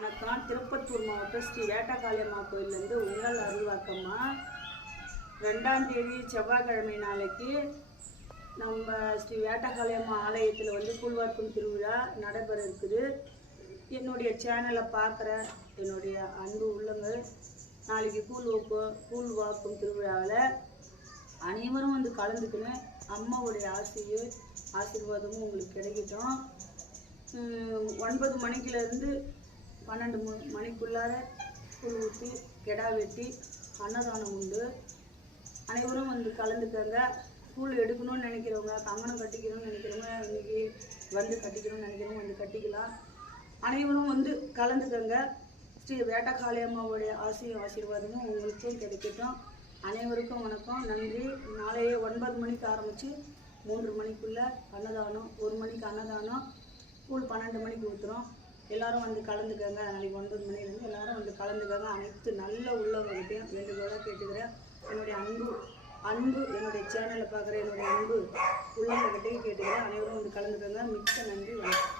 வணக்கம். திருப்பத்தூர் மாவட்டம் ஸ்ரீ வேட்டக்காளியம்மா கோயிலேருந்து உங்கள் அருள்வாக்கம்மா. 2ஆம் தேதி செவ்வாய்க்கிழமை நாளைக்கு நம்ம ஸ்ரீ வேட்டக்காளியம்மா ஆலயத்தில் கூழ்வார்க்கும் திருவிழா நடைபெற இருக்குது. என்னுடைய சேனலை பார்க்குற என்னுடைய அன்பு உள்ளங்கள் நாளைக்கு கூழ் வார்க்கும் திருவிழாவில் அனைவரும் கலந்துக்கணும். அம்மாவுடைய ஆசீர்வாதமும் உங்களுக்கு கிடைக்கட்டும். 9 மணிக்கிலேருந்து 12 மணிக்குள்ளார கூழ் ஊற்றி கெடா வெட்டி அன்னதானம் உண்டு. அனைவரும் கலந்துக்கங்க. கூழ் எடுக்கணும்னு நினைக்கிறவங்க, கங்கணம் கட்டிக்கணும்னு நினைக்கிறவங்க, இன்றைக்கி கட்டிக்கணும்னு நினைக்கிறவங்க கட்டிக்கலாம். அனைவரும் கலந்துக்கங்க. ஸ்ரீ வேட்டக்காளியம்மாவுடைய ஆசீர்வாதமும் உங்களுக்கும் கிடைக்கட்டும். அனைவருக்கும் வணக்கம், நன்றி. நாளையே 9 மணிக்கு ஆரம்பித்து 3 மணிக்குள்ளே அன்னதானம், 1 மணிக்கு அன்னதானம், கூழ் 12 மணிக்கு ஊற்றுறோம். எல்லோரும் கலந்துக்கங்க. நாளைக்கு 9 மணிலேருந்து எல்லோரும் கலந்துக்கங்க. அனைத்து நல்ல உள்ளவங்ககிட்டையும் வேண்டுகோளாக கேட்டுக்கிறேன். என்னுடைய அன்பு என்னுடைய சேனலை பார்க்குற என்னுடைய அன்பு உள்ளவங்ககிட்டையும் கேட்டுக்கிறேன். அனைவரும் கலந்துக்கங்க. மிக்க நன்றி, வணக்கம்.